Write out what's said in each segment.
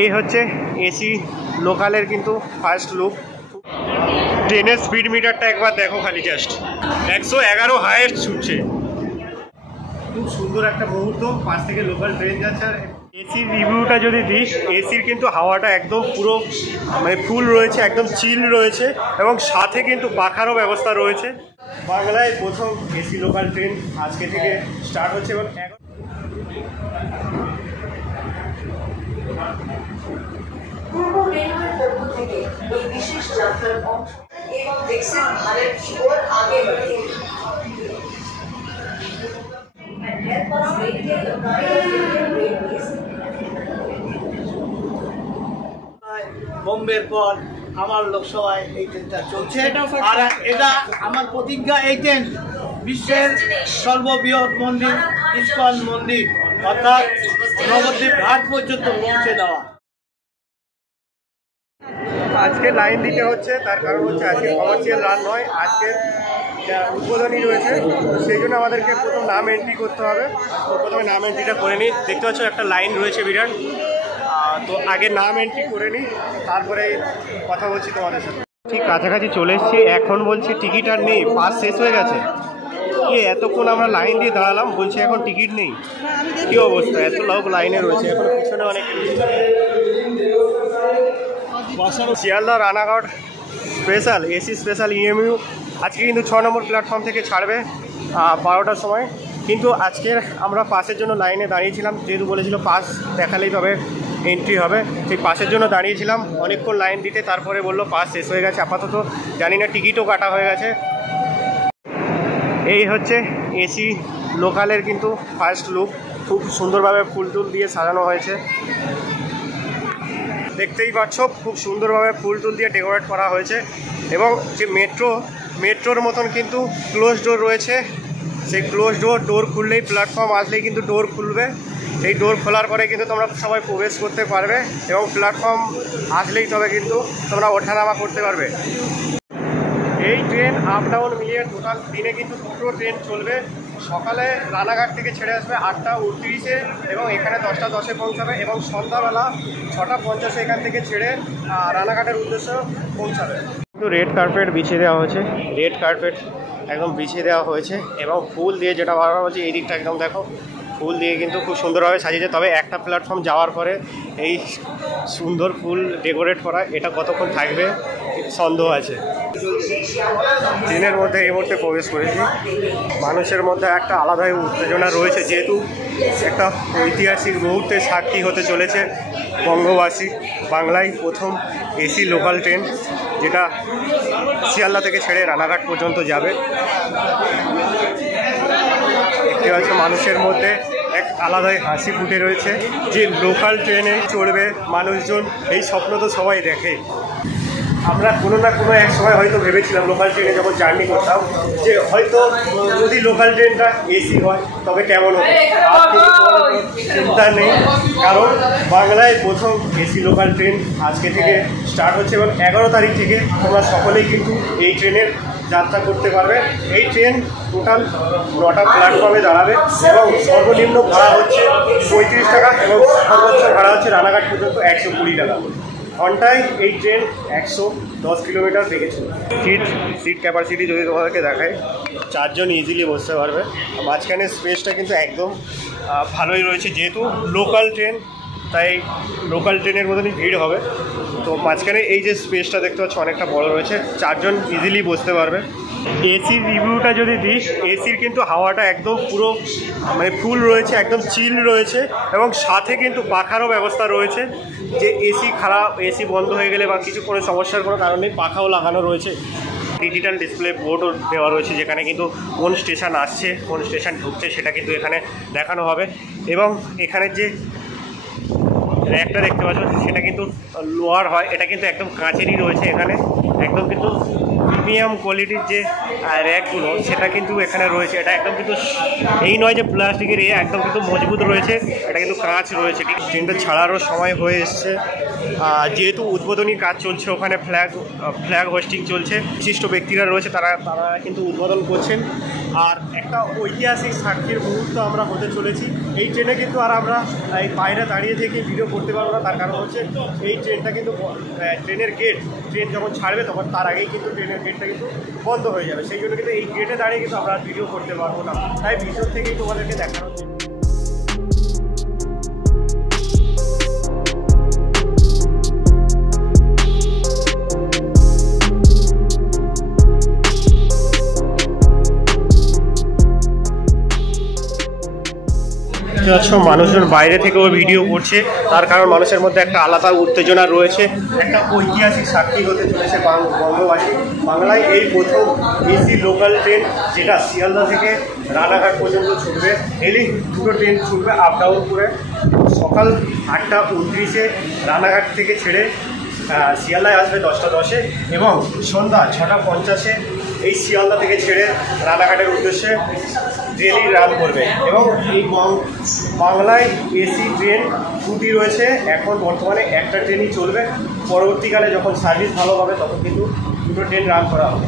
এই হচ্ছে এসি লোকালের কিন্তু ফার্স্ট লুক। ট্রেনের স্পিড মিটারটা একবার দেখো খালি, জাস্ট 111 হাইয়েস্ট ছুটছে। খুব সুন্দর একটা মুহূর্ত, পাশ থেকে লোকাল ট্রেন যাচ্ছে। আর এসির রিভিউটা যদি দিস, এসির কিন্তু হাওয়াটা একদম পুরো মানে ফুল রয়েছে, একদম চিল রয়েছে এবং সাথে কিন্তু পাখারও ব্যবস্থা রয়েছে। বাংলায় প্রথম এসি লোকাল ট্রেন আজকে থেকে স্টার্ট হচ্ছে এবং পূর্ব রেলওয়ের পক্ষ থেকে এই বিশেষ যাত্রার অংশ এবং দেখছেন ভারত জীবন আগে बढ़े বোম্বের পর আমার লোকসভায় এই ট্রেনটা চলছে। আর এটা আমার প্রতিজ্ঞা, এই ট্রেন বিশ্বের সর্ববৃহৎ মন্দির ইস্কন মন্দির অর্থাৎ নবদ্বীপ ঘাট পর্যন্ত পৌঁছে দেওয়া। আজকে লাইন দিতে হচ্ছে, তার কারণ হচ্ছে আজকে কমার্শিয়াল রান নয়, আজকে যা উদ্বোধনী রয়েছে সেই জন্য আমাদেরকে প্রথম নাম এন্ট্রি করতে হবে। তো প্রথমে নাম এন্ট্রিটা করে নিই। দেখতে পাচ্ছ একটা লাইন রয়েছে বিরাট, তো আগে নাম এন্ট্রি করে নিই, তারপরে কথা বলছি তোমাদের সাথে। ঠিক কাছাকাছি চলে এসেছি, এখন বলছি টিকিট আর নেই, পাস শেষ হয়ে গেছে। কি এতক্ষণ আমরা লাইন দিয়ে দাঁড়ালাম, বলছে এখন টিকিট নেই। কি অবস্থা, এত লোক লাইনে রয়েছে, এখন পিছনে অনেক। Sealdah Ranaghat special AC special EMU আজকে কিন্তু 6 নম্বর প্ল্যাটফর্ম থেকে ছাড়বে 12টার সময়। কিন্তু আজকের আমরা পাসের জন্য লাইনে দাঁড়িয়েছিলাম, যেহেতু বলেছিল পাস দেখালেই তবে এন্ট্রি হবে, সেই পাসের জন্য দাঁড়িয়েছিলাম অনেকক্ষণ লাইন দিতে। তারপরে বললো পাস শেষ হয়ে গেছে, আপাতত জানি না টিকিটও কাটা হয়ে গেছে। এই হচ্ছে এসি লোকালের কিন্তু ফার্স্ট লুক, খুব সুন্দরভাবে ফুল টুল দিয়ে সাজানো হয়েছে, দেখতেই পাচ্ছ খুব সুন্দরভাবে ফুল টুল দিয়ে ডেকোরেট করা হয়েছে। এবং যে মেট্রোর মতন কিন্তু ক্লোজ ডোর রয়েছে, সেই ক্লোজ ডোর খুললেই প্ল্যাটফর্ম আসলেই কিন্তু ডোর খুলবে। এই ডোর খোলার পরে কিন্তু তোমরা সবাই প্রবেশ করতে পারবে এবং প্ল্যাটফর্ম আসলেই তবে কিন্তু তোমরা ওঠানামা করতে পারবে। এই ট্রেন আপ ডাউন মিলিয়ে টোটাল দিনে কিন্তু 2টো ট্রেন চলবে। সকালে রানাঘাট থেকে ছেড়ে আসবে 8টা 38-এ এবং এখানে 10টা 10-এ পৌঁছাবে, এবং সন্ধ্যাবেলা 6টা 50-এ এখান থেকে ছেড়ে রানাঘাটের উদ্দেশ্যে পৌঁছাবে। কিন্তু রেড কার্পেট বিছিয়ে দেওয়া হয়েছে, রেড কার্পেট একদম বিছিয়ে দেওয়া হয়েছে এবং ফুল দিয়ে, যেটা বারবার বলছি এই দিকটা একদম দেখো, ফুল দিয়ে কিন্তু খুব সুন্দরভাবে সাজিয়েছে। তবে একটা প্ল্যাটফর্ম যাওয়ার পরে এই সুন্দর ফুল ডেকোরেট করা, এটা কতক্ষণ থাকবে সন্দেহ আছে। ট্রেনের মধ্যে এই মুহূর্তে প্রবেশ করেছি, মানুষের মধ্যে একটা আলাদাই উত্তেজনা রয়েছে, যেহেতু একটা ঐতিহাসিক মুহূর্তে সাক্ষী হতে চলেছে বঙ্গবাসী। বাংলায় প্রথম এসি লোকাল ট্রেন যেটা শিয়ালদা থেকে ছেড়ে রানাঘাট পর্যন্ত যাবে। দেখতে পাচ্ছ মানুষের মধ্যে এক আলাদাই হাসি ফুটে রয়েছে, যে লোকাল ট্রেনে চড়বে মানুষজন, এই স্বপ্ন তো সবাই দেখে। আমরা কোনো না কোনো এক সময় হয়তো ভেবেছিলাম লোকাল ট্রেনে যখন জার্নি করতাম, যে হয়তো যদি লোকাল ট্রেনটা এসি হয় তবে কেমন হবে। চিন্তা নেই, কারণ বাংলায় প্রথম এসি লোকাল ট্রেন আজকে থেকে স্টার্ট হচ্ছে এবং 11 তারিখ থেকে তোমরা সকলেই কিন্তু এই ট্রেনের যাত্রা করতে পারবে। এই ট্রেন টোটাল 9টা প্ল্যাটফর্মে দাঁড়াবে এবং সর্বনিম্ন ভাড়া হচ্ছে 35 টাকা এবং সর্বোচ্চ ভাড়া হচ্ছে রানাঘাট পর্যন্ত 120 টাকা। ঘন্টায় এই ট্রেন 110 কিলোমিটার দেখেছিল। সিট ক্যাপাসিটি যদি তোমাদেরকে দেখায়, 4 জন ইজিলি বসতে পারবে। মাঝখানে স্পেসটা কিন্তু একদম ভালোই রয়েছে, যেহেতু লোকাল ট্রেন তাই লোকাল ট্রেনের মতনই ভিড় হবে। তো মাঝখানে এই যে স্পেসটা দেখতে পাচ্ছ অনেকটা বড় রয়েছে, 4 জন ইজিলি বসতে পারবে। এসির রিভিউটা যদি দিস, এসির কিন্তু হাওয়াটা একদম পুরো মানে ফুল রয়েছে, একদম চিল রয়েছে এবং সাথে কিন্তু পাখারও ব্যবস্থা রয়েছে, যে এসি খারাপ, এসি বন্ধ হয়ে গেলে বা কিছু কোনো সমস্যার কোনো কারণ নেই, পাখাও লাগানো রয়েছে। ডিজিটাল ডিসপ্লে বোর্ডও দেওয়া রয়েছে, যেখানে কিন্তু কোন স্টেশন আসছে, কোন স্টেশন ঢুকছে সেটা কিন্তু এখানে দেখানো হবে। এবং এখানে যে র্যাকটা দেখতে পাচ্ছ সেটা কিন্তু লোহার হয়, এটা কিন্তু একদম কাঁচেরই রয়েছে, এখানে একদম কিন্তু প্রিমিয়াম কোয়ালিটির যে র্যাকগুলো সেটা কিন্তু এখানে রয়েছে। এটা একদম কিন্তু এই নয় যে প্লাস্টিকের একদম কিন্তু মজবুত রয়েছে, এটা কিন্তু কাঁচ রয়েছে। ঠিক ট্রেনটা ছাড়ারও সময় হয়ে এসছে, যেহেতু উদ্বোধনী কাজ চলছে, ওখানে ফ্ল্যাগ হোস্টিং চলছে, বিশিষ্ট ব্যক্তিরা রয়েছে, তারা কিন্তু উদ্বোধন করছেন। আর একটা ঐতিহাসিক সাক্ষীর মুহূর্ত আমরা হতে চলেছি এই ট্রেনে কিন্তু। আর আমরা এই বাইরে দাঁড়িয়ে থেকে ভিডিও করতে পারবো না, তার কারণ হচ্ছে এই ট্রেনটা কিন্তু ট্রেনের গেট, ট্রেন যখন ছাড়বে তখন তার আগেই কিন্তু ট্রেনের গেটটা কিন্তু বন্ধ হয়ে যাবে। সেই জন্য কিন্তু এই গেটে দাঁড়িয়ে কিন্তু আমরা ভিডিও করতে পারবো না, তাই ভিডিও থেকেই তোমাদেরকে দেখানো হচ্ছে। মানুষজন বাইরে থেকেও ভিডিও করছে, তার কারণ মানুষের মধ্যে একটা আলাদা উত্তেজনা রয়েছে। একটা ঐতিহাসিক সাক্ষী হতে চলেছে বঙ্গবাসী। বাংলায় এই প্রথম এসি লোকাল ট্রেন যেটা শিয়ালদা থেকে রানাঘাট পর্যন্ত ছুটবে। ডেলি দুটো ট্রেন ছুটবে আপ ডাউন করে। সকাল 8:29 রানাঘাট থেকে ছেড়ে শিয়ালদায় আসবে 10:10 এবং সন্ধ্যা 6:50 এই শিয়ালদা থেকে ছেড়ে রানাঘাটের উদ্দেশ্যে ডেলি রান করবে। এবং এই বাংলায় এসি ট্রেন দুটি রয়েছে, এখন বর্তমানে একটা ট্রেনই চলবে। পরবর্তীকালে যখন সার্ভিস ভালো হবে তখন কিন্তু দুটো ট্রেন রান করা হবে।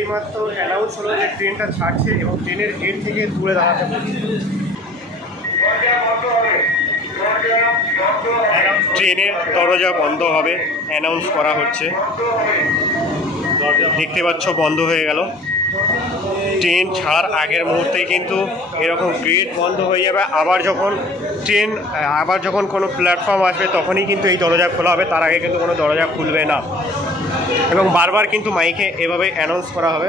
এইমাত্র অ্যানাউন্স হলো যে ট্রেনটা ছাড়ছে এবং ট্রেনের গেট থেকে দূরে দাঁড়াতে হবে। ট্রেনের দরজা বন্ধ হবে অ্যানাউন্স করা হচ্ছে, দেখতে পাচ্ছ বন্ধ হয়ে গেল। ট্রেন ছাড় আগের মুহূর্তেই কিন্তু এরকম গেট বন্ধ হয়ে যাবে। আবার যখন কোনো প্ল্যাটফর্ম আসবে তখনই কিন্তু এই দরজা খোলা হবে, তার আগে কিন্তু কোনো দরজা খুলবে না। এবং বারবার কিন্তু মাইকে এভাবে অ্যানাউন্স করা হবে।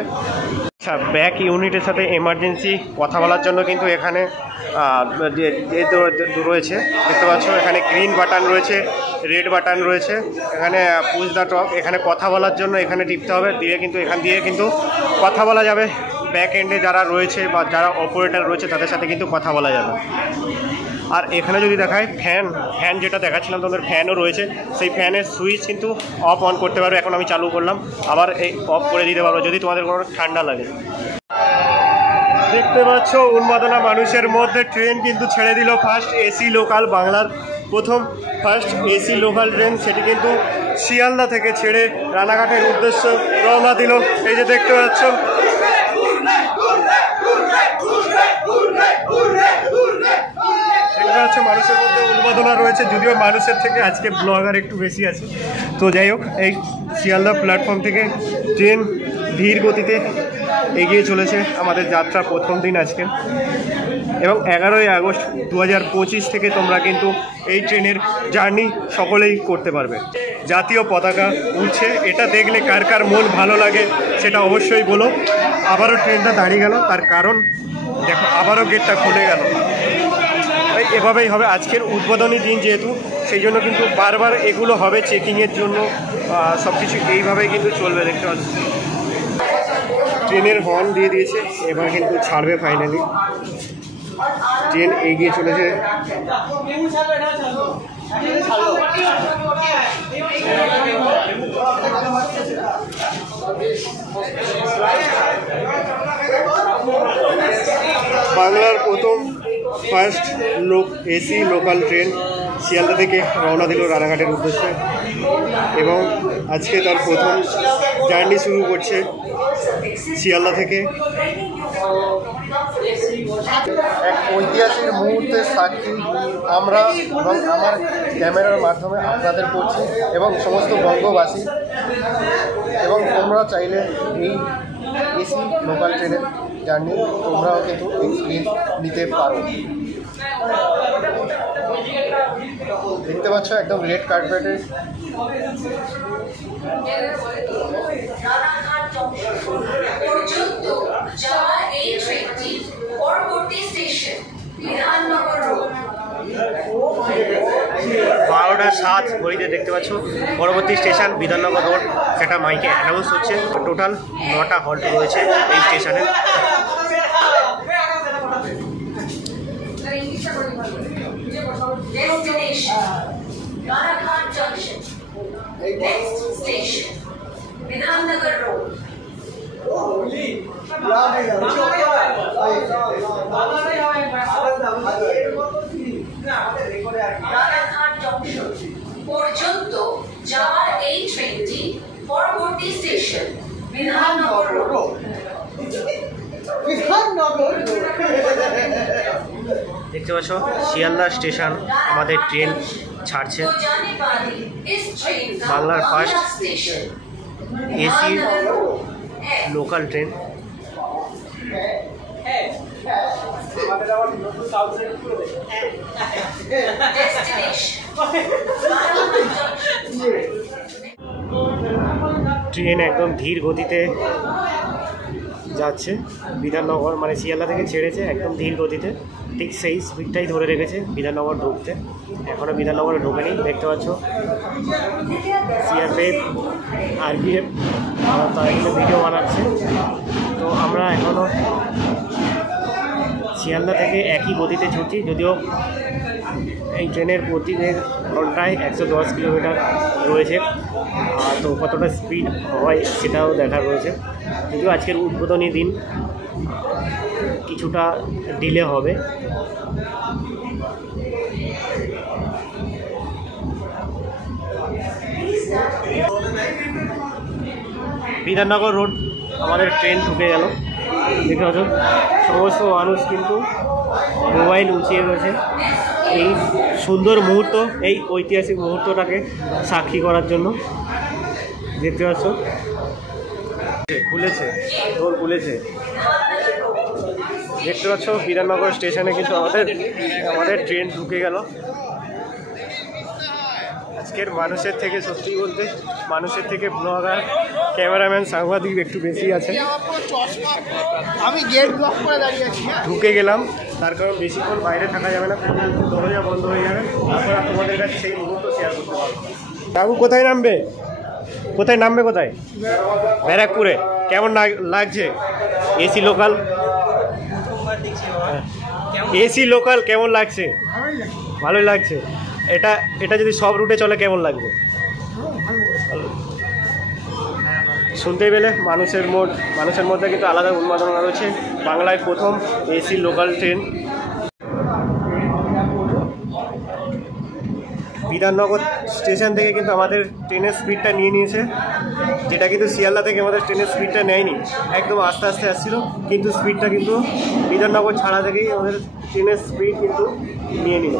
আচ্ছা, ব্যাক ইউনিটের সাথে এমার্জেন্সি কথা বলার জন্য কিন্তু এখানে রয়েছে, দেখতে পাচ্ছ এখানে গ্রিন বাটন রয়েছে, রেড বাটন রয়েছে। এখানে পুশ দ্য টক, এখানে কথা বলার জন্য এখানে টিপতে হবে, দিয়ে কিন্তু এখান দিয়ে কিন্তু কথা বলা যাবে। ব্যাক এন্ডে যারা রয়েছে বা যারা অপারেটর রয়েছে তাদের সাথে কিন্তু কথা বলা যাবে। আর এখানে যদি দেখায় ফ্যান যেটা দেখাচ্ছিলাম তোমাদের, ফ্যানও রয়েছে। সেই ফ্যানের সুইচ কিন্তু অফ অন করতে পারবে। এখন আমি চালু করলাম, আবার এই অফ করে দিতে পারবো যদি তোমাদের কোনো ঠান্ডা লাগে। দেখতে পাচ্ছ উন্মাদনা মানুষের মধ্যে। ট্রেন কিন্তু ছেড়ে দিল ফার্স্ট এসি লোকাল, বাংলার প্রথম ফার্স্ট এসি লোকাল ট্রেন। সেটি কিন্তু শিয়ালদা থেকে ছেড়ে রানাঘাটের উদ্দেশ্যে রওনা দিল। এই যে দেখতে পাচ্ছ মানুষের মধ্যে উন্মাদনা রয়েছে, যদিও মানুষের থেকে আজকে ব্লগার একটু বেশি আছে। তো যাই হোক, এই শিয়ালদা প্ল্যাটফর্ম থেকে ট্রেন ধীর গতিতে এগিয়ে চলেছে। আমাদের যাত্রা প্রথম দিন আজকে, এবং 11ই আগস্ট 2025 থেকে তোমরা কিন্তু এই ট্রেনের জার্নি সকলেই করতে পারবে। জাতীয় পতাকা উঠছে, এটা দেখলে কার কার মন ভালো লাগে সেটা অবশ্যই বলো। আবারও ট্রেনটা দাঁড়িয়ে গেল, তার কারণ দেখো আবারও গেটটা খুলে গেল। এভাবেই হবে, আজকের উদ্বোধনী দিন যেহেতু, সেই জন্য কিন্তু বারবার এগুলো হবে চেকিংয়ের জন্য। সব কিছু এইভাবেই কিন্তু চলবে। দেখতে পাচ্ছি ট্রেনের হর্ন দিয়ে দিয়েছে, এবার কিন্তু ছাড়বে ফাইনালি। ট্রেন এগিয়ে চলেছে। বাংলার প্রথম first AC local train Sealdah থেকে রওনা দিল রানাঘাটের উদ্দেশ্যে, এবং আজকে তার প্রথম জার্নি শুরু করছে শিয়ালদা থেকে। এক ঐতিহাসিক মুহূর্তের সাক্ষী আমরা এবং আমার ক্যামেরার মাধ্যমে আপনাদের করছি এবং সমস্ত বঙ্গবাসী। এবং তোমরা চাইলে এই এসি লোকাল ট্রেনের জার্নি তোমরাও কিন্তু এক্সপিরিয়েন্স নিতে পারো। দেখতে পাচ্ছ একদম রেড কার্পেটে পরবর্তী স্টেশন বিধাননগর রোড। 12:07 ঘড়িতে দেখতে পাচ্ছ পরবর্তী স্টেশন বিধাননগর রোড, সেটা মাইকে অ্যানাউন্স হচ্ছে। টোটাল 9টা হল্ট রয়েছে এই স্টেশনে। Destination Ranaghat Junction. Next station Vidhannagar Road. Ranaghat junction পর্যন্ত যাওয়ার এই ট্রেনটি পরবর্তী স্টেশন বিধাননগর রোড। দেখতে পাচ্ছ শিয়ালদা স্টেশন আমাদের ট্রেন ছাড়ছে। বাংলার first AC local train. Train একদম ধীর গতিতে যাচ্ছে বিধাননগর, মানে শিয়ালদা থেকে ছেড়েছে একদম ধীর গতিতে, ঠিক সেই স্পিডটাই ধরে রেখেছে বিধাননগর ঢুকতে। এখনও বিধাননগরে ঢোকেনি। দেখতে পাচ্ছ সিআরপিএফ, আরপিএফ তারা কিন্তু ভিডিও বানাচ্ছে। তো আমরা এখনও শিয়ালদা থেকে একই গতিতে ছুটছি, যদিও এই ট্রেনের প্রতিদিন ঘন্টায় 110 কিলোমিটার রয়েছে। তো কতটা স্পিড হয় সেটাও দেখা রয়েছে। যদিও আজকের উদ্বোধনী দিন, কিছুটা ডিলে হবে। বিধাননগর রোড আমাদের ট্রেন ঢুকে গেল। দেখতে পাচ্ছ সমস্ত মানুষ কিন্তু মোবাইল উঁচিয়ে রয়েছে এই সুন্দর মুহূর্ত, এই ঐতিহাসিক মুহূর্তটাকে সাক্ষী করার জন্য। দেখতে পাচ্ছ খুলেছে, ডোর খুলেছে। দেখতে পাচ্ছ বিধাননগর স্টেশনে কিন্তু আমাদের ট্রেন ঢুকে গেল। আজকের মানুষের থেকে, সত্যি বলতে মানুষের থেকে ব্লগার, ক্যামেরাম্যান, সাংবাদিক একটু বেশি আছে। আমি গেট ব্লক করে দাঁড়িয়ে আছি। ঢুকে গেলাম, তার কারণ বেশিক্ষণ বাইরে থাকা যাবে না, দরজা বন্ধ হয়ে যাবে। তারপর তোমাদের কাছে সেই মুহূর্ত শেয়ার করতে পারবো। কাকু কোথায় নামবে? কোথায়? ব্যারাকপুরে। কেমন লাগছে এসি লোকাল? কেমন লাগছে? ভালোই লাগছে। এটা যদি সব রুটে চলে কেমন লাগবে? শুনতে পেলে মানুষের মধ্যে কিন্তু আলাদা উন্মাদনা রয়েছে। বাংলায় প্রথম AC local train. Bidhannagar station থেকে কিন্তু আমাদের ট্রেনের স্পিডটা নিয়ে নিয়েছে, যেটা কিন্তু শিয়ালদা থেকে আমাদের ট্রেনের স্পিডটা নেয়নি। একদম আস্তে আস্তে আসছিল, কিন্তু স্পিডটা কিন্তু বিধাননগর ছাড়া থেকেই আমাদের ট্রেনের স্পিড কিন্তু নিয়ে নিল।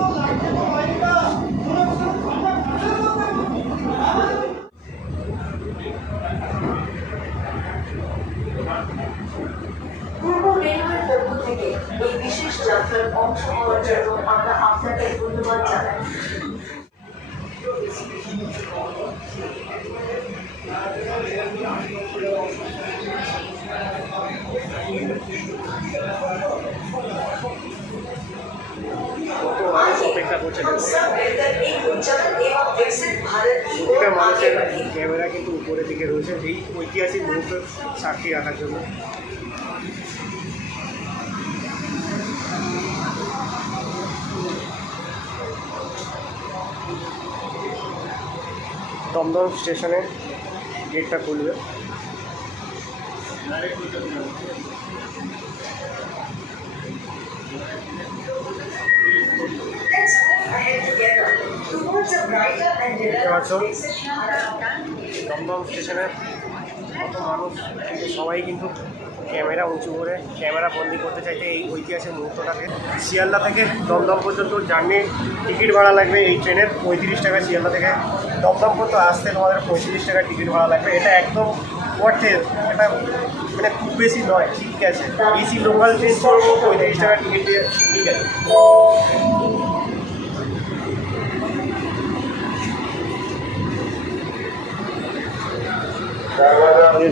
পূর্ব রেলওয়ের পক্ষ থেকে এই বিশেষ যাত্রার অংশ হওয়ার জন্য আমরা আপনাকে ধন্যবাদ জানাই। অপেক্ষা করছে প্রতিটা মানুষের ক্যামেরা কিন্তু উপরের দিকে রয়েছে এই ঐতিহাসিক মুহূর্ত সাক্ষী রাখার জন্য। দমদম স্টেশনে গেটটা খুলবে। দমদম স্টেশনে কত মানুষ, সবাই কিন্তু ক্যামেরা উঁচু করে ক্যামেরা বন্দি করতে চাইছে এই ঐতিহাসিক মুহূর্তটাকে। শিয়ালদা থেকে দমদম পর্যন্ত জার্নির টিকিট ভাড়া লাগবে এই ট্রেনের 35 টাকা। শিয়ালদা থেকে দমদম পর্যন্ত আসতে তোমাদের 35 টাকা টিকিট ভাড়া লাগবে। এটা একদম অর্থের, এটা মানে খুব বেশি নয়, ঠিক আছে। এসি লোকাল ট্রেন 35 টাকা টিকিট দিয়ে ঠিক আছে।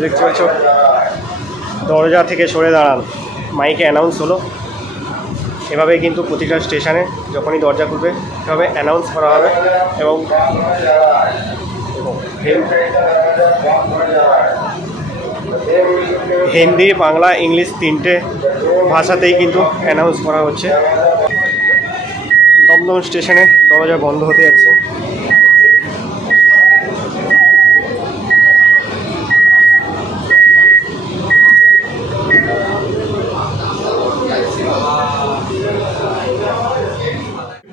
দেখতে পাচ্ছ দরজা থেকে সরে দাঁড়ান, মাইকে অ্যানাউন্স হলো। এভাবেই কিন্তু প্রতিটা স্টেশনে যখনই দরজা খুলবে এভাবে অ্যানাউন্স করা হবে এবং হিন্দি, বাংলা, ইংলিশ 3টে ভাষাতেই কিন্তু অ্যানাউন্স করা হচ্ছে। দমদম স্টেশনে দরজা বন্ধ হতে যাচ্ছে।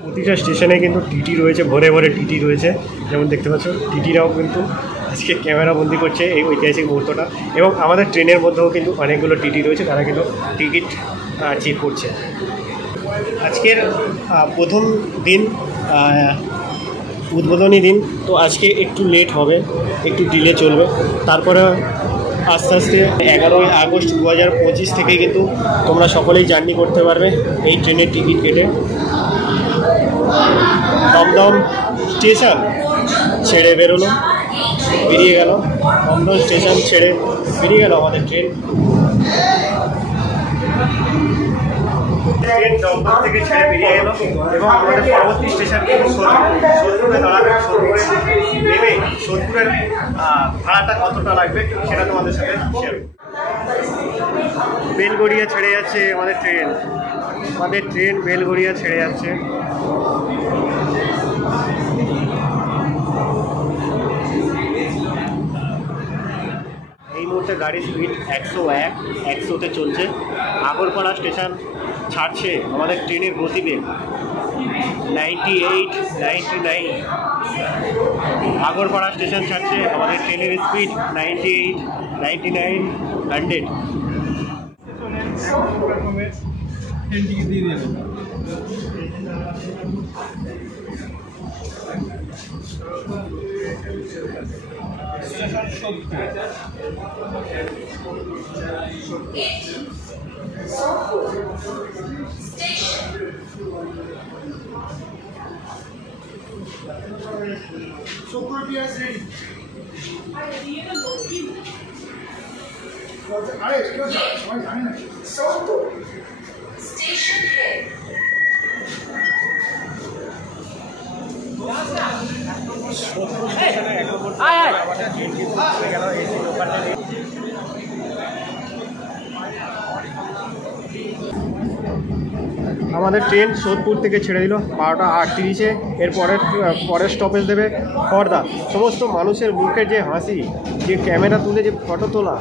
প্রতিটা স্টেশনে কিন্তু টিটি রয়েছে, ভরে ভরে টিটি রয়েছে। যেমন দেখতে পাচ্ছ টিটিরাও কিন্তু আজকে ক্যামেরা বন্দি করছে এই ঐতিহাসিক মুহূর্তটা। এবং আমাদের ট্রেনের মধ্যেও কিন্তু অনেকগুলো টিটি রয়েছে, তারা কিন্তু টিকিট চেক করছে। আজকের প্রথম দিন, উদ্বোধনী দিন, তো আজকে একটু লেট হবে, একটু ডিলে চলবে। তারপরে আস্তে আস্তে 11ই আগস্ট 2025 থেকে কিন্তু তোমরা সকলেই জার্নি করতে পারবে এই ট্রেনের টিকিট কেটে। দমদম স্টেশন ছেড়ে বেরিয়ে গেল দমদম স্টেশন ছেড়ে বেরিয়ে গেল আমাদের ট্রেন। ট্রেন দমদম থেকে ছেড়ে বেরিয়ে গেল এবং আমাদের পরবর্তী স্টেশন কিন্তু সোদপুরে দাঁড়াবে। সোদপুরে নেমে সোদপুরের ভাড়াটা কতটা লাগবে সেটা তোমাদের সাথে শেয়ার। বেলগড়িয়া ছেড়ে যাচ্ছে আমাদের ট্রেন বেলগড়িয়া ছেড়ে যাচ্ছে। এই মুহূর্তে গাড়ির স্পিড 100তে চলছে। আগরপাড়া স্টেশন ছাড়ছে আমাদের ট্রেনের গতিবেগ 98, 99। আগরপাড়া স্টেশন ছাড়ছে আমাদের ট্রেনের স্পিড 98, 99, 100। सोनपुर स्टेशन है। আমাদের ট্রেন সোদপুর থেকে ছেড়ে দিল 12টা 38-এ। এর পরের স্টপেজ দেবে খড়দা। সমস্ত মানুষের মুখে যে হাসি, যে ক্যামেরা তুলে যে ফটো তোলা,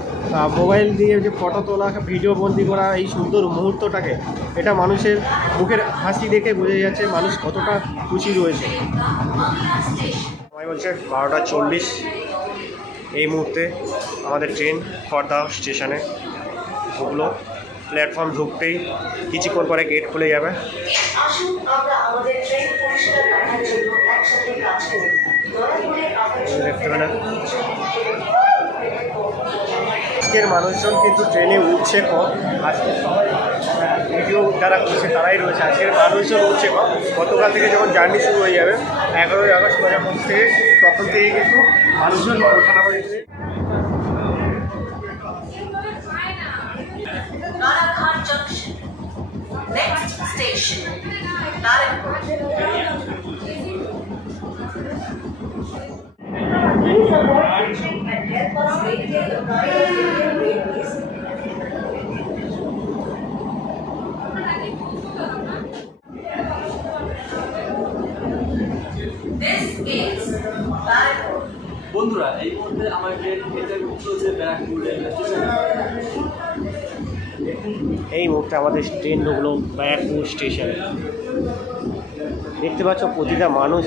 মোবাইল দিয়ে যে ফটো তোলা, ভিডিও বন্দি করা, এই সুন্দর মুহূর্তটাকে, এটা মানুষের মুখের হাসি দেখে বোঝা যাচ্ছে মানুষ কতটা খুশি রয়েছে। সবাই বলছে 12টা 40 এই মুহূর্তে আমাদের ট্রেন খড়দা স্টেশনে ঢুকলো। প্ল্যাটফর্ম ঢুকতেই কিছুক্ষণ পরে গেট খুলে যাবে। আসুন আমরা আমাদের ট্রেন পরিষ্কার রাখার জন্য একসাথে কাজ করি। দয়া করে আপনার দেখতে পেলেন আজকের মানুষজন কিন্তু ট্রেনে উঠছে কম। আজকে সবাই ভিডিও যারা করছে তারাই রয়েছে। আজকের মানুষজন উঠছে কম। গতকাল থেকে যখন জার্নি শুরু হয়ে যাবে 11ই আগস্ট 2025 থেকে, তখন থেকে কিন্তু মানুষজন ওঠানামা হয়েছে। Narayan junction next station Narayanpur. Please avoid entering and help us maintain the pride of Indian Railways. This is Narayanpur. বন্ধুরা, এই মুহূর্তে আমার ট্রেন এটা চলছে ব্যারাকপুর রেলওয়ে স্টেশন। এই মুহূর্তে আমাদের ট্রেন ঢুকলো ব্যারাকপুর স্টেশনে। দেখতে পাচ্ছ প্রতিটা মানুষ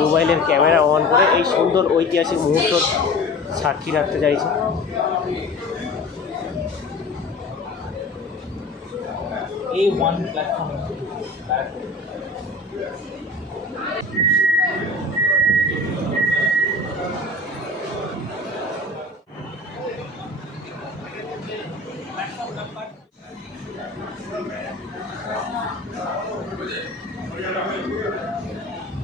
মোবাইলের ক্যামেরা অন করে এই সুন্দর ঐতিহাসিক মুহূর্ত সাক্ষী রাখতে চাইছে। এই ওয়ান প্ল্যাটফর্ম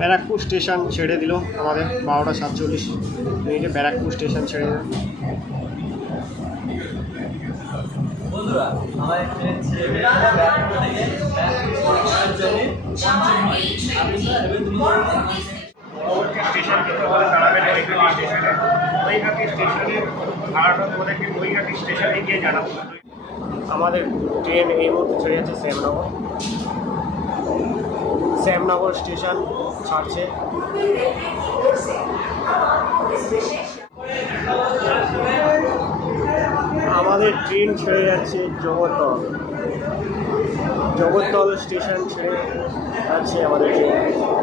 ব্যারাকপুর স্টেশন ছেড়ে দিল আমাদের 12টা 47 ব্যারাকপুর স্টেশন ছেড়ে দিল। বন্ধুরা আমার ট্রেন ছেড়ে ব্যারাকপুর থেকে পরবর্তী স্টেশন কিন্তু আমাদের দাঁড়াবে নৈহাটি স্টেশনে। নৈহাটি স্টেশনের ভাড়াটা তোমাদেরকে নৈহাটি স্টেশনে গিয়ে জানাবো। আমাদের ট্রেন এই মুহূর্তে ছেড়ে যাচ্ছে শ্যামনগর। শ্যামনগর স্টেশন ছাড়ছে। আমাদের ট্রেন ছেড়ে যাচ্ছে জগদ্দল। জগদ্দল স্টেশন ছেড়ে যাচ্ছে আমাদের ট্রেন।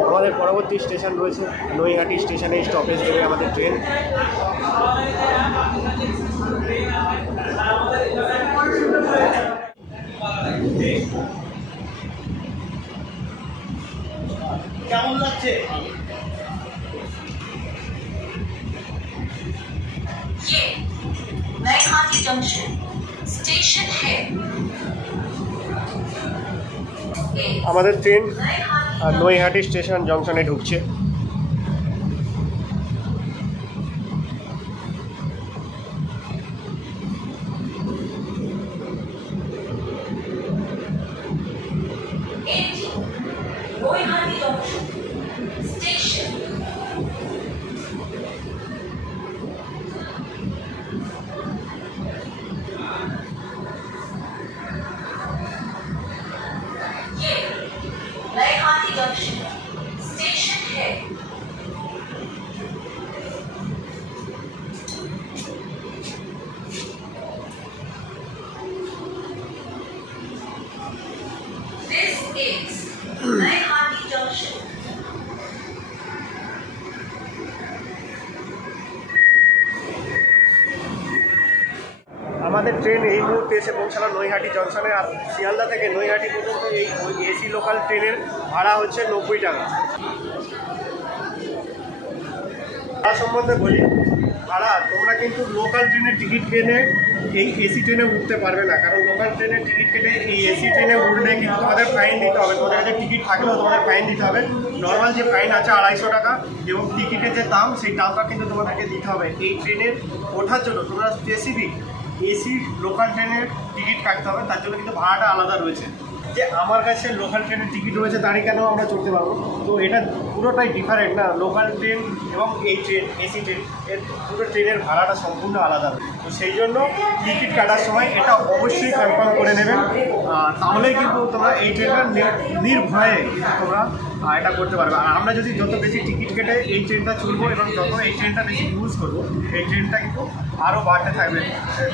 আমাদের পরবর্তী স্টেশন রয়েছে নৈহাটি স্টেশনে স্টপেজ দেবে আমাদের ট্রেন। কেমন লাগছে? ये नईहाटी जंक्शन स्टेशन है। আমাদের ট্রেন নৈহাটি স্টেশন জংশনে ঢুকছে। Naihati junction station Naihati junction station है। This is Naihati junction. আমাদের ট্রেন এই মুহূর্তে এসে পৌঁছালো নৈহাটি জংশনে। আর শিয়ালদা থেকে নৈহাটি পর্যন্ত এই এসি লোকাল ট্রেনের ভাড়া হচ্ছে 90 টাকা। ভাড়া সম্বন্ধে বলি, ভাড়া তোমরা কিন্তু লোকাল ট্রেনের টিকিট কেনে এই এসি ট্রেনে উঠতে পারবে না। কারণ লোকাল ট্রেনের টিকিট কেটে এই এসি ট্রেনে উঠলে কিন্তু তোমাদের ফাইন দিতে হবে। তোমাদের কাছে টিকিট থাকলেও তোমাদের ফাইন দিতে হবে। নর্মাল যে ফাইন আছে 250 টাকা, এবং টিকিটের যে দাম সেই দামটা কিন্তু তোমাদেরকে দিতে হবে। এই ট্রেনে ওঠার জন্য তোমরা স্পেসিফিক এসি লোকাল ট্রেনের টিকিট কাটতে হবে, তার জন্য কিন্তু ভাড়াটা আলাদা রয়েছে। যে আমার কাছে লোকাল ট্রেনের টিকিট রয়েছে তারই কেন আমরা চড়তে পারবো? তো এটা পুরোটাই ডিফারেন্ট না, লোকাল ট্রেন এবং এই ট্রেন এসি ট্রেন এর পুরো ট্রেনের ভাড়াটা সম্পূর্ণ আলাদা। তো সেই জন্য টিকিট কাটার সময় এটা অবশ্যই কনফার্ম করে নেবেন, তাহলেই কিন্তু তোমরা এই ট্রেনটা নির্ভয়ে তোমরা এটা করতে পারবে। আর আমরা যদি যত বেশি টিকিট কেটে এই ট্রেনটা চলবো এবং যত এই ট্রেনটা বেশি ইউজ করবো, এই ট্রেনটা কিন্তু আরও বাড়তে থাকবে।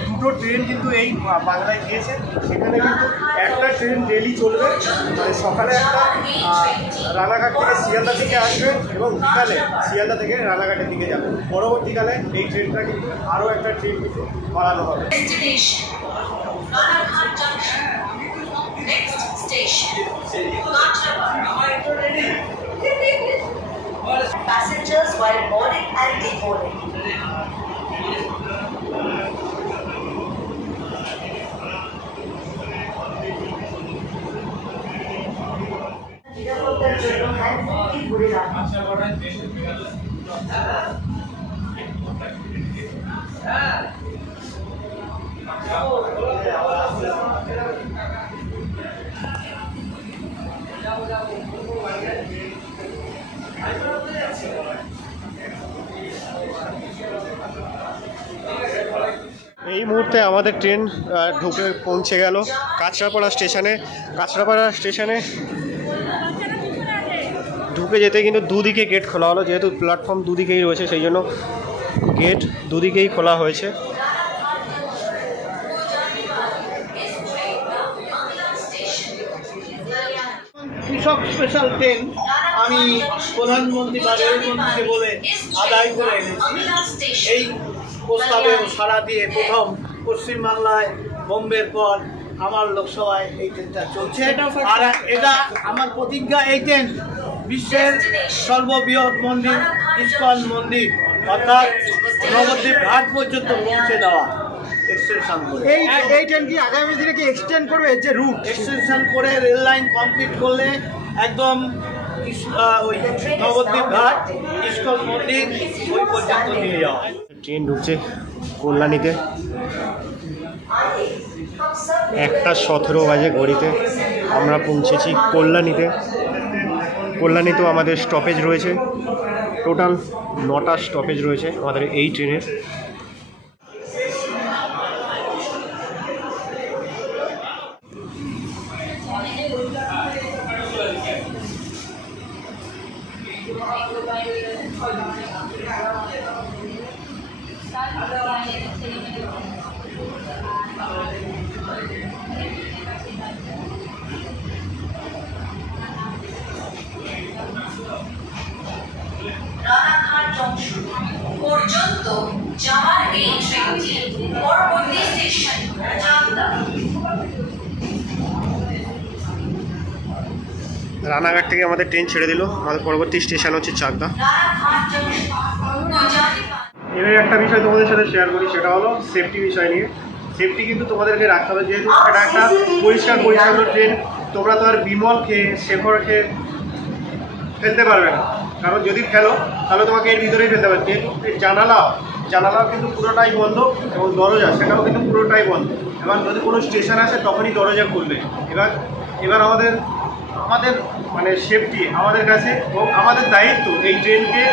দুটো ট্রেন কিন্তু এই বাংলায় দিয়েছে, সেখানে কিন্তু একটা ট্রেন ডেলি চলবে। মানে সকালে একটা রানাঘাট থেকে শিয়ালদা থেকে আসবে এবং বিকালে শিয়ালদা থেকে রানাঘাটের দিকে যাবে। পরবর্তীকালে এই ট্রেনটা কিন্তু আরও একটা ট্রেন কিন্তু বাড়ানো হবে। Next station, Kathrawala. Passengers while boarding and deboarding. নিরাপত্তার জন্য হ্যান্ডব্যাগটি ঘুরে রাখুন। এই মুহূর্তে আমাদের ট্রেন ঢুকে পৌঁছে গেল কাঁচরাপাড়া স্টেশনে। কাঁচরাপাড়া স্টেশনে ঢুকে যেতে কিন্তু দুদিকে গেট খোলা হলো। যেহেতু প্ল্যাটফর্ম দুদিকেই রয়েছে, সেই জন্য গেট দুদিকেই খোলা হয়েছে। কৃষক স্পেশাল ট্রেন আমি প্রধানমন্ত্রী বা রেলমন্ত্রীকে বলে আদায় করে এনেছি। এই প্রস্তাবে সাড়া দিয়ে প্রথম পশ্চিমবাংলায় বোম্বের পর আমার লোকসভায় এই ট্রেনটা চলছে। আর এটা আমার প্রতিজ্ঞা, এই ট্রেন বিশ্বের সর্ববৃহৎ মন্দির ইস্কন মন্দির অর্থাৎ নবদ্বীপ ঘাট পর্যন্ত পৌঁছে দেওয়া এক্সটেনশন করে। এই ট্রেন কি আগামী দিনে কি এক্সটেন্ড করবে যে রুট? এক্সটেনশন করে রেল লাইন কমপ্লিট করলে একদম ওই নবদ্বীপ ঘাট ইস্কন মন্দির ওই পর্যন্ত নিয়ে যাওয়া। ট্রেন ঢুকছে কল্যাণীতে। आइए हम सब 1:17 বাজে ঘড়িতে আমরা পৌঁছেছি কল্যাণীতে। কল্যাণীতেও আমাদের স্টপেজ রয়েছে, টোটাল 9টা স্টপেজ রয়েছে আমাদের এই ট্রেনের। রানাঘাট জংশন পর্যন্ত যাওয়ার এই ট্রেনটি পরবর্তী স্টেশন চাকদা। রানাঘাট থেকে আমাদের ট্রেন ছেড়ে দিল, আমাদের পরবর্তী স্টেশন হচ্ছে চাকদা। রানাঘাট জংশন এবার একটা বিষয় তোমাদের সাথে শেয়ার করি, সেটা হলো সেফটি বিষয় নিয়ে। সেফটি কিন্তু তোমাদেরকে রাখতে হবে, যেহেতু এটা একটা পরিষ্কার পরিচ্ছন্ন ট্রেন। তোমরা তো আর বিমল খেয়ে শেখর খেয়ে ফেলতে পারবে না, কারণ যদি ফেলো তাহলে তোমাকে এর ভিতরেই ফেলতে পারবে। যেহেতু এর জানালাও কিন্তু পুরোটাই বন্ধ এবং দরজা সেটাও কিন্তু পুরোটাই বন্ধ। এবার যদি কোনো স্টেশন আসে তখনই দরজা খুলবে। এবার আমাদের মানে সেফটি আমাদের কাছে এবং আমাদের দায়িত্ব এই ট্রেনকে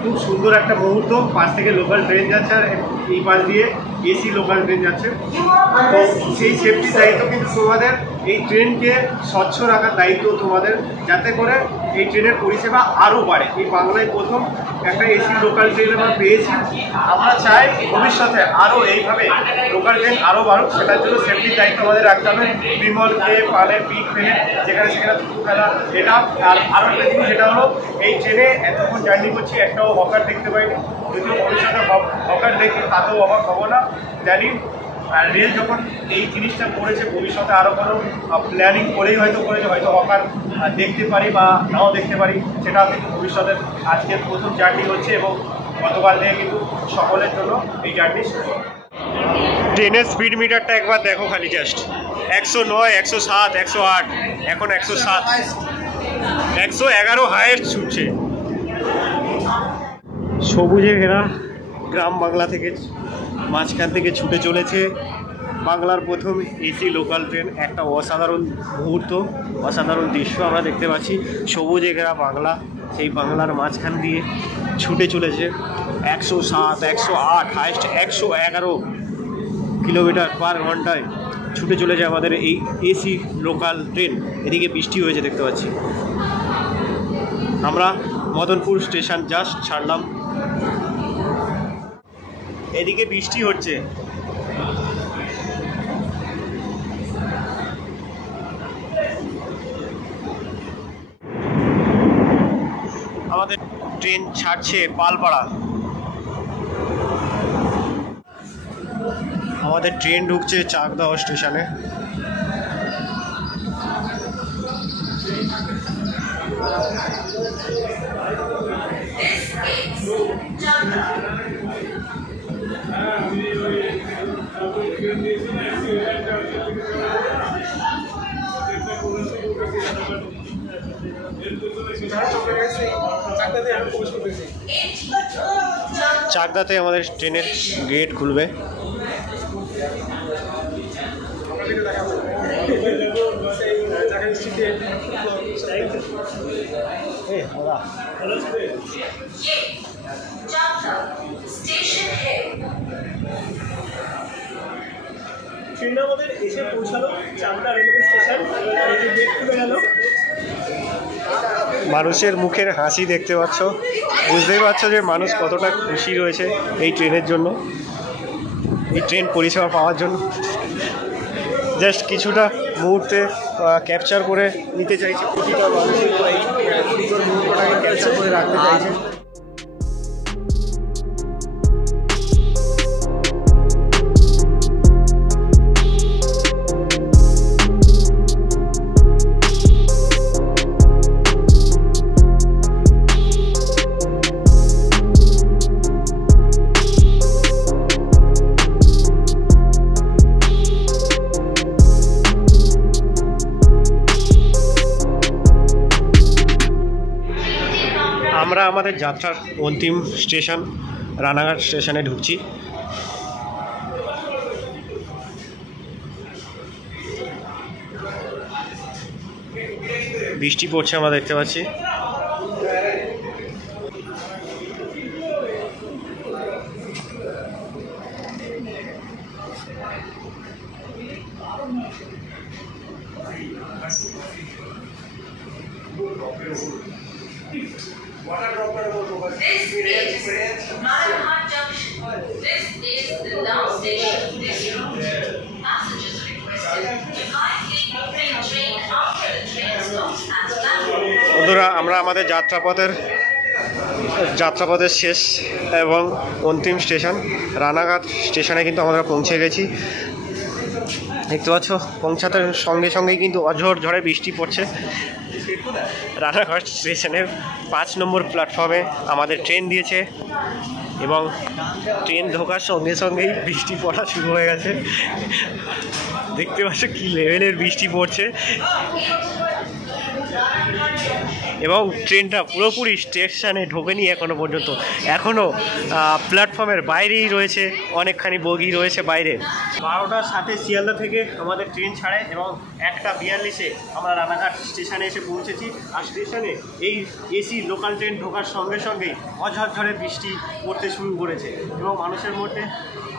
খুব সুন্দর একটা মুহূর্ত। পাশ থেকে লোকাল ট্রেন যাচ্ছে আর এই পাশ দিয়ে এসি লোকাল ট্রেন যাচ্ছে, তো সেই সেফটির দায়িত্ব কিন্তু তোমাদের। এই ট্রেনকে স্বচ্ছ রাখার দায়িত্ব তোমাদের, যাতে করে এই ট্রেনের পরিষেবা আরও বাড়ে। এই বাংলায় প্রথম একটা এসি লোকাল ট্রেন আমরা পেয়েছি। আমরা চাই ভবিষ্যতে আরও এইভাবে লোকাল ট্রেন আরও বাড়ুক। সেটার জন্য সেফটির দায়িত্ব আমাদের রাখতে হবে। বিমল খেয়ে পালে পিক ফেলে যেখানে সেখানে থুতু ফেলা এটা। আর আরও একটা জিনিস, যেটা হলো এই ট্রেনে এতক্ষণ জার্নি করছি একটাও হকার দেখতে পাইনি। যদিও ভবিষ্যতে হকার দেখি তাতেও অবাক হবো না, জানি। আর রেল যখন এই জিনিসটা করেছে, ভবিষ্যতে আরও কোনো প্ল্যানিং করেই হয়তো হকার দেখতে পারি বা নাও দেখতে পারি। সেটা কিন্তু ভবিষ্যতের আজকের প্রথম জার্নি হচ্ছে এবং গতকাল থেকে কিন্তু সকলের জন্য এই জার্নি শুরু। ট্রেনের স্পিড মিটারটা একবার দেখো খালি, জাস্ট 109, 107, 108, এখন 107, 111 হাইয়েস্ট ছুটছে। সবুজে ঘেরা গ্রাম বাংলা থেকে মাঝখান থেকে ছুটে চলেছে বাংলার প্রথম এসি লোকাল ট্রেন। একটা অসাধারণ মুহূর্ত, অসাধারণ দৃশ্য আমরা দেখতে পাচ্ছি। সবুজে ঘেরা বাংলা, সেই বাংলার মাঝখান দিয়ে ছুটে চলেছে 107, 108, হাইস্ট 111 কিলোমিটার পার ঘন্টায় ছুটে চলেছে আমাদের এই এসি লোকাল ট্রেন। এদিকে বৃষ্টি হয়েছে দেখতে পাচ্ছি। আমরা মদনপুর স্টেশন জাস্ট ছাড়লাম, এদিকে বৃষ্টি হচ্ছে। আমাদের ট্রেন ছাড়ছে পালপাড়া। আমাদের ট্রেন ঢুকছে চাকদহ স্টেশনে। চাকদাতে আমাদের ট্রেনের গেট খুলবে। ট্রেন আমাদের এসে পৌঁছালো চাকদা রেলওয়ে স্টেশন। গেট খুলে গেল। মানুষের মুখের হাসি দেখতে পাচ্ছ, বুঝতেই পারছো যে মানুষ কতটা খুশি রয়েছে এই ট্রেনের জন্য, এই ট্রেন পরিষেবা পাওয়ার জন্য। জাস্ট কিছুটা মুহূর্তে ক্যাপচার করে নিতে চাইছে, প্রতিটা মানুষের এই সুন্দর মুহূর্তটাকে ক্যাপচার করে রাখতে চাইছে। আমরা আমাদের যাত্রার অন্তিম স্টেশন রানাঘাট স্টেশনে ঢুকছি। বৃষ্টি পড়ছে আমরা দেখতে পাচ্ছি। This is Narayanhat Junction. This is the down station. This route. Passengers are requested to kindly take train after the train stops at platform. বন্ধুরা, আমরা আমাদের যাত্রাপথের শেষ এবং অন্তিম স্টেশন রানাঘাট স্টেশনে কিন্তু আমরা পৌঁছে গেছি। দেখতে পাচ্ছ পৌঁছাতে সঙ্গে সঙ্গেই কিন্তু অঝোর ঝড়ে বৃষ্টি পড়ছে। রানাঘাট স্টেশনের 5 নম্বর প্ল্যাটফর্মে আমাদের ট্রেন দিয়েছে এবং ট্রেন ঢোকার সঙ্গে সঙ্গেই বৃষ্টি পড়া শুরু হয়ে গেছে। দেখতে পাচ্ছ কী লেভেলের বৃষ্টি পড়ছে এবং ট্রেনটা পুরোপুরি স্টেশনে ঢোকেনি এখনও পর্যন্ত। এখনও প্ল্যাটফর্মের বাইরেই রয়েছে, অনেকখানি বগি রয়েছে বাইরে। 12টার সাথে শিয়ালদা থেকে আমাদের ট্রেন ছাড়ে এবং 1:42-এ আমরা রানাঘাট স্টেশনে এসে পৌঁছেছি। আর স্টেশনে এই এসি লোকাল ট্রেন ঢোকার সঙ্গে সঙ্গেই অঝড় ঝড়ে বৃষ্টি পড়তে শুরু করেছে এবং মানুষের মধ্যে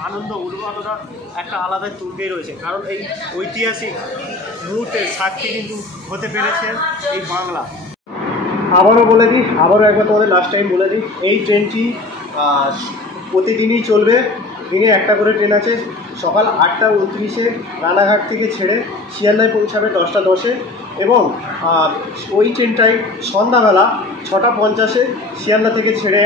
আনন্দ উন্মাদনা একটা আলাদা তুঙ্গেই রয়েছে, কারণ এই ঐতিহাসিক মুহূর্তের সাক্ষী কিন্তু হতে পেরেছে এই বাংলা। আবারও বলে দিই, আবারও একবার তোমাদের লাস্ট টাইম বলে দিই, এই ট্রেনটি প্রতিদিনই চলবে। দিনে একটা করে ট্রেন আছে। সকাল 8:29-এ রানাঘাট থেকে ছেড়ে শিয়ালদায় পৌঁছাবে 10:10-এ এবং ওই ট্রেনটাই সন্ধ্যাবেলা 6:50-এ শিয়ালদা থেকে ছেড়ে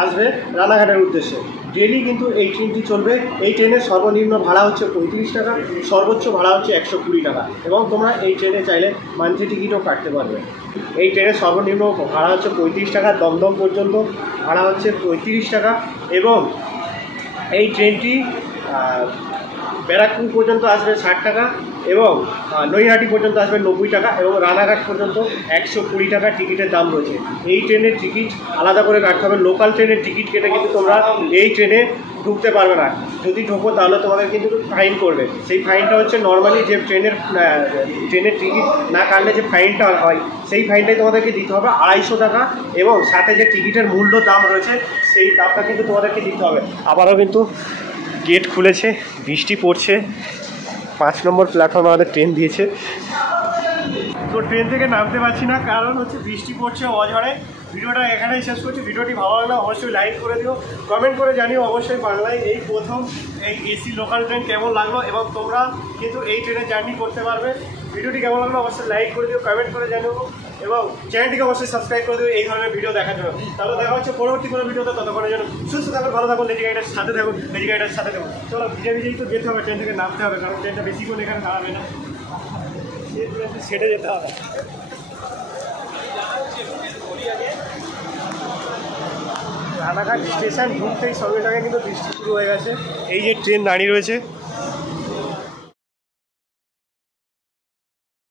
আসবে রানাঘাটের উদ্দেশ্যে। ডেলি কিন্তু এই ট্রেনটি চলবে। এই ট্রেনের সর্বনিম্ন ভাড়া হচ্ছে 35 টাকা, সর্বোচ্চ ভাড়া হচ্ছে 120 টাকা এবং তোমরা এই ট্রেনে চাইলে মান্থলি টিকিটও কাটতে পারবে। এই ট্রেনের সর্বনিম্ন ভাড়া হচ্ছে 35 টাকা, দমদম পর্যন্ত ভাড়া হচ্ছে 35 টাকা এবং এই ট্রেনটি ব্যারাকপুর পর্যন্ত আসবে 60 টাকা এবং নৈহাটি পর্যন্ত আসবে 90 টাকা এবং রানাঘাট পর্যন্ত 120 টাকা টিকিটের দাম রয়েছে। এই ট্রেনের টিকিট আলাদা করে কাটতে হবে। লোকাল ট্রেনের টিকিট কেটে কিন্তু তোমরা এই ট্রেনে ঢুকতে পারবে না। যদি ঢোকো তাহলে তোমাদের কিন্তু ফাইন করবে। সেই ফাইনটা হচ্ছে নর্মালি যে ট্রেনের টিকিট না কাটলে যে ফাইনটা হয় সেই ফাইনটাই তোমাদেরকে দিতে হবে 250 টাকা এবং সাথে যে টিকিটের মূল্য দাম রয়েছে সেই দামটা কিন্তু তোমাদেরকে দিতে হবে। আবারও কিন্তু গেট খুলেছে, বৃষ্টি পড়ছে। 5 নম্বর প্ল্যাটফর্মে আমাদের ট্রেন দিয়েছে। তো ট্রেন থেকে নামতে পারছি না, কারণ হচ্ছে বৃষ্টি পড়ছে অঝড়ে। ভিডিওটা এখানেই শেষ করছি। ভিডিওটি ভালো লাগলে অবশ্যই লাইক করে দিও, কমেন্ট করে জানিও অবশ্যই বাংলায় এই প্রথম এই এসি লোকাল ট্রেন কেমন লাগলো এবং তোমরা কিন্তু এই ট্রেনে জার্নি করতে পারবে। ভিডিওটি কেমন লাগলো অবশ্যই লাইক করে দিও, কমেন্ট করে জানিও এবং চ্যানেলটিকে অবশ্যই সাবস্ক্রাইব করে দিও এই ধরনের ভিডিও দেখার জন্য। তাহলে দেখা হচ্ছে পরবর্তী কোনো ভিডিওতে। ততক্ষণের জন্য সুস্থ থাকুন, ভালো থাকুন, লেজি গাইডের সাথে থাকুন, লেজি গাইডের সাথে থাকুন। চলো ভিজে ভিজেই তো যেতে হবে, ট্রেন থেকে নামতে হবে, কারণ ট্রেনটা বেশিক্ষণ এখানে দাঁড়াবে না, সেটে যেতে হবে। রানাঘাট স্টেশন ঢুকতেই সঙ্গে সঙ্গে কিন্তু বৃষ্টি শুরু হয়ে গেছে। এই যে ট্রেন দাঁড়িয়ে রয়েছে